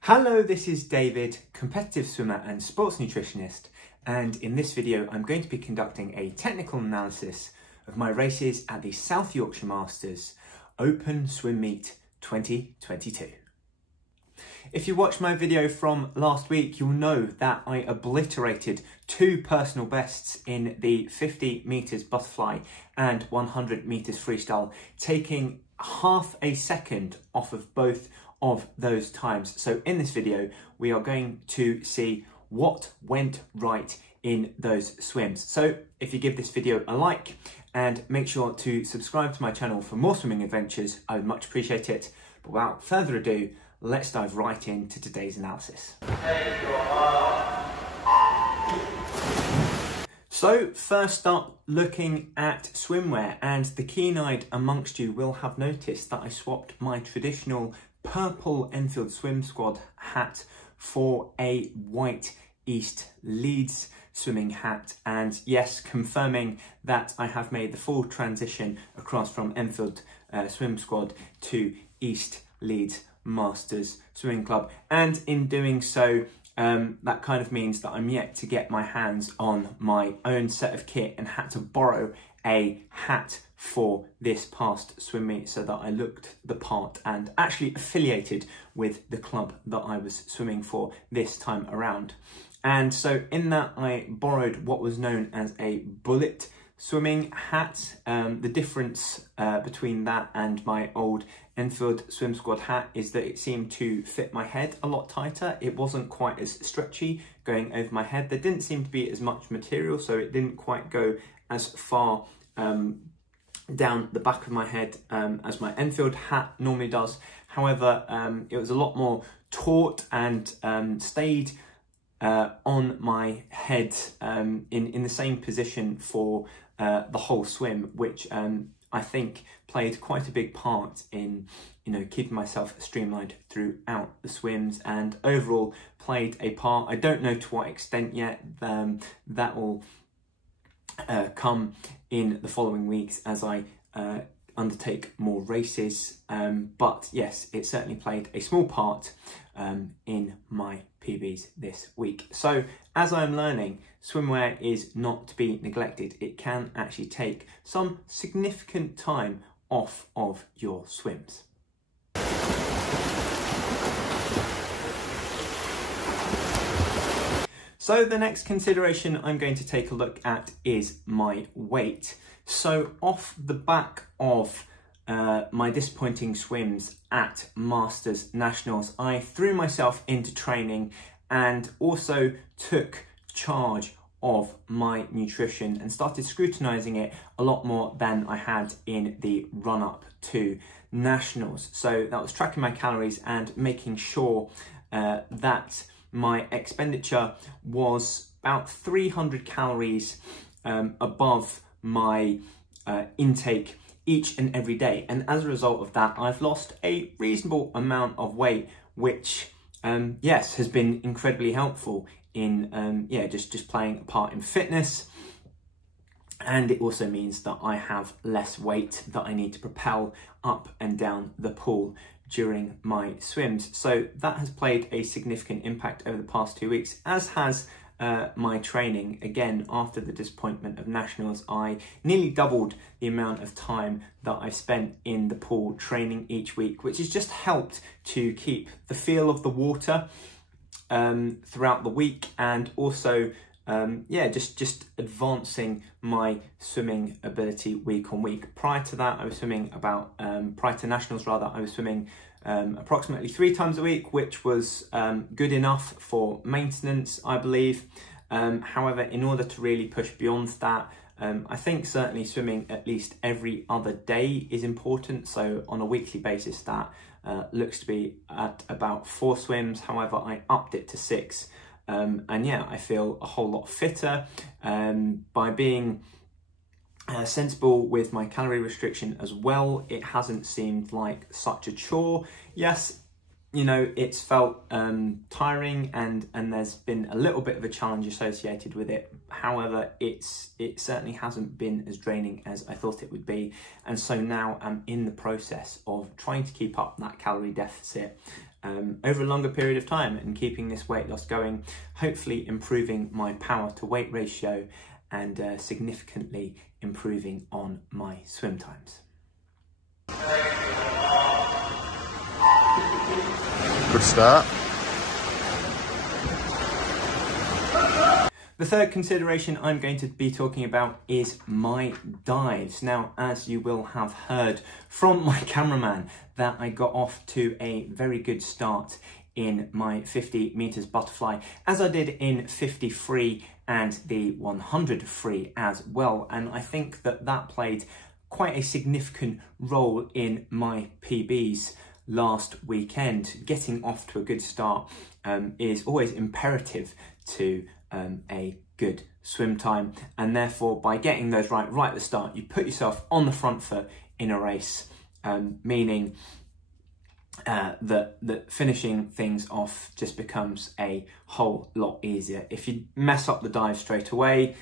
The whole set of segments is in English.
Hello, this is David, competitive swimmer and sports nutritionist, and in this video I'm going to be conducting a technical analysis of my races at the South Yorkshire Masters Open Swim Meet 2022. If you watched my video from last week, you'll know that I obliterated two personal bests in the 50 metres butterfly and 100 metres freestyle, taking half a second off of both of those times. So in this video, we are going to see what went right in those swims. So if you give this video a like and make sure to subscribe to my channel for more swimming adventures, I would much appreciate it. But without further ado, let's dive right into today's analysis. So first up, looking at swimwear, and the keen-eyed amongst you will have noticed that I swapped my traditional purple Enfield Swim Squad hat for a white East Leeds swimming hat, and yes, confirming that I have made the full transition across from Enfield Swim Squad to East Leeds Masters Swimming Club, and in doing so that kind of means that I'm yet to get my hands on my own set of kit and had to borrow a hat for this past swim meet so that I looked the part and actually affiliated with the club that I was swimming for this time around. And so in that I borrowed what was known as a bullet swimming hat. The difference between that and my old Enfield Swim Squad hat is that it seemed to fit my head a lot tighter. It wasn't quite as stretchy going over my head. There didn't seem to be as much material, so it didn't quite go as far down the back of my head as my Enfield hat normally does. However, it was a lot more taut and stayed on my head in the same position for the whole swim, which I think played quite a big part in, keeping myself streamlined throughout the swims, and overall played a part. I don't know to what extent yet. That will come in the following weeks as I undertake more races, but yes, it certainly played a small part in my PBs this week. So as I'm learning, swimwear is not to be neglected. It can actually take some significant time off of your swims. So the next consideration I'm going to take a look at is my weight. So off the back of my disappointing swims at Masters Nationals, I threw myself into training and also took charge of my nutrition and started scrutinising it a lot more than I had in the run-up to Nationals. So that was tracking my calories and making sure that my expenditure was about 300 calories above my intake each and every day. And as a result of that, I've lost a reasonable amount of weight, which yes, has been incredibly helpful in just playing a part in fitness. And it also means that I have less weight that I need to propel up and down the pool during my swims. So that has played a significant impact over the past 2 weeks, as has my training. Again, after the disappointment of Nationals, I nearly doubled the amount of time that I've spent in the pool training each week, which has just helped to keep the feel of the water throughout the week, and also just advancing my swimming ability week on week. Prior to that, I was swimming prior to Nationals rather, I was swimming approximately 3 times a week, which was good enough for maintenance, I believe. However, in order to really push beyond that, I think certainly swimming at least every other day is important. So on a weekly basis, that looks to be at about 4 swims. However, I upped it to 6. And yeah, I feel a whole lot fitter by being sensible with my calorie restriction as well. It hasn't seemed like such a chore. Yes, it's felt tiring and there's been a little bit of a challenge associated with it. However, it certainly hasn't been as draining as I thought it would be. And so now I'm in the process of trying to keep up that calorie deficit over a longer period of time and keeping this weight loss going, hopefully improving my power to weight ratio and significantly improving on my swim times. Good start. The third consideration I'm going to be talking about is my dives. Now, as you will have heard from my cameraman, that I got off to a very good start in my 50 meters butterfly, as I did in 50 free and the 100 free as well. And I think that that played quite a significant role in my PBs last weekend. Getting off to a good start is always imperative to a good swim time, and therefore by getting those right at the start, you put yourself on the front foot in a race, meaning that finishing things off just becomes a whole lot easier. If you mess up the dive straight away,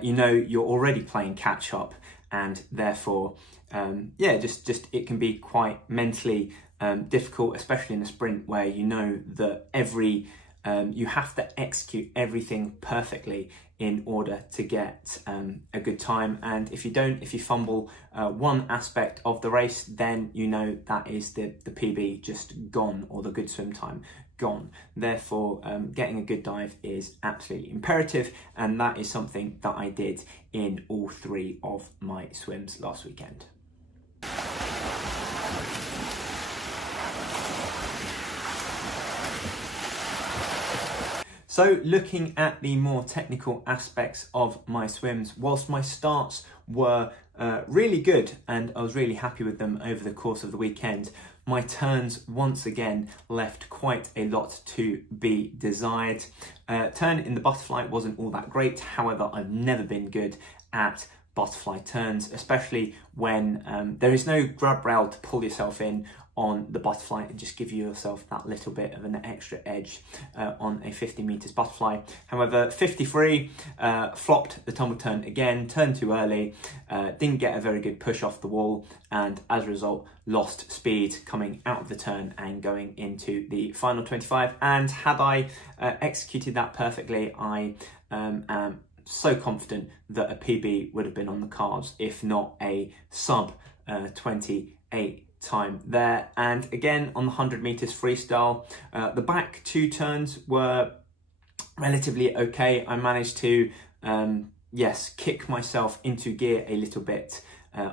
you know you're already playing catch up, and therefore just it can be quite mentally difficult, especially in a sprint where you know that you have to execute everything perfectly in order to get a good time. And if you fumble one aspect of the race, then you know that is the PB just gone, or the good swim time gone. Therefore, getting a good dive is absolutely imperative, and that is something that I did in all 3 of my swims last weekend. So looking at the more technical aspects of my swims, whilst my starts were really good and I was really happy with them over the course of the weekend, my turns once again left quite a lot to be desired. Turn in the butterfly wasn't all that great, however I've never been good at butterfly turns, especially when there is no grab rail to pull yourself in on the butterfly and just give yourself that little bit of an extra edge on a 50 meters butterfly. However, 50 free, flopped the tumble turn again, turned too early, didn't get a very good push off the wall, and as a result lost speed coming out of the turn and going into the final 25. And had I executed that perfectly, I am so confident that a PB would have been on the cards, if not a sub 28 time there. And again, on the 100 meters freestyle, the back 2 turns were relatively okay. I managed to kick myself into gear a little bit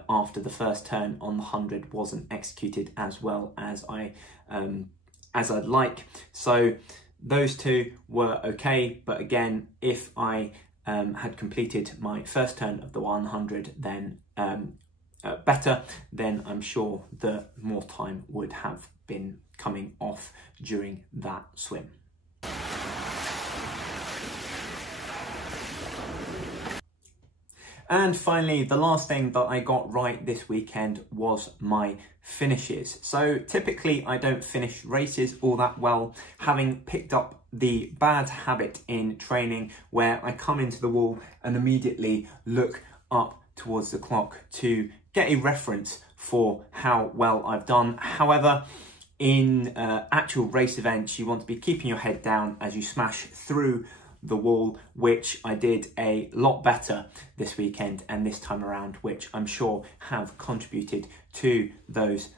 after the first turn on the 100 wasn't executed as well as I'd like. So those 2 were okay, but again, if I had completed my first turn of the 100 then better, then I'm sure that more time would have been coming off during that swim. And finally, the last thing that I got right this weekend was my finishes. So typically I don't finish races all that well, having picked up the bad habit in training where I come into the wall and immediately look up towards the clock to get a reference for how well I've done. However, in actual race events, you want to be keeping your head down as you smash through the wall, which I did a lot better this weekend and this time around, which I'm sure have contributed to those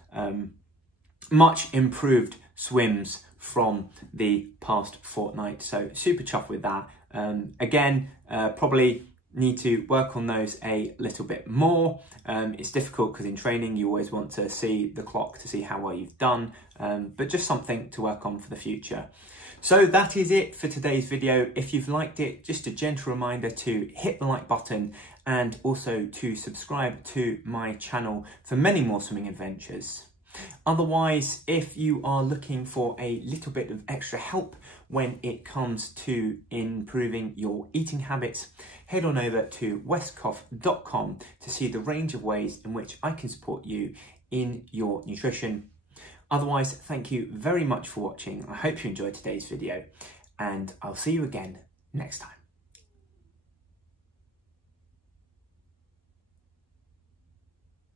much improved swims from the past fortnight. So super chuffed with that. Again, probably need to work on those a little bit more. It's difficult because in training you always want to see the clock to see how well you've done, but just something to work on for the future. So that is it for today's video. If you've liked it, just a gentle reminder to hit the like button and also to subscribe to my channel for many more swimming adventures. Otherwise, if you are looking for a little bit of extra help when it comes to improving your eating habits, head on over to westcough.com to see the range of ways in which I can support you in your nutrition. Otherwise, thank you very much for watching. I hope you enjoyed today's video, and I'll see you again next time.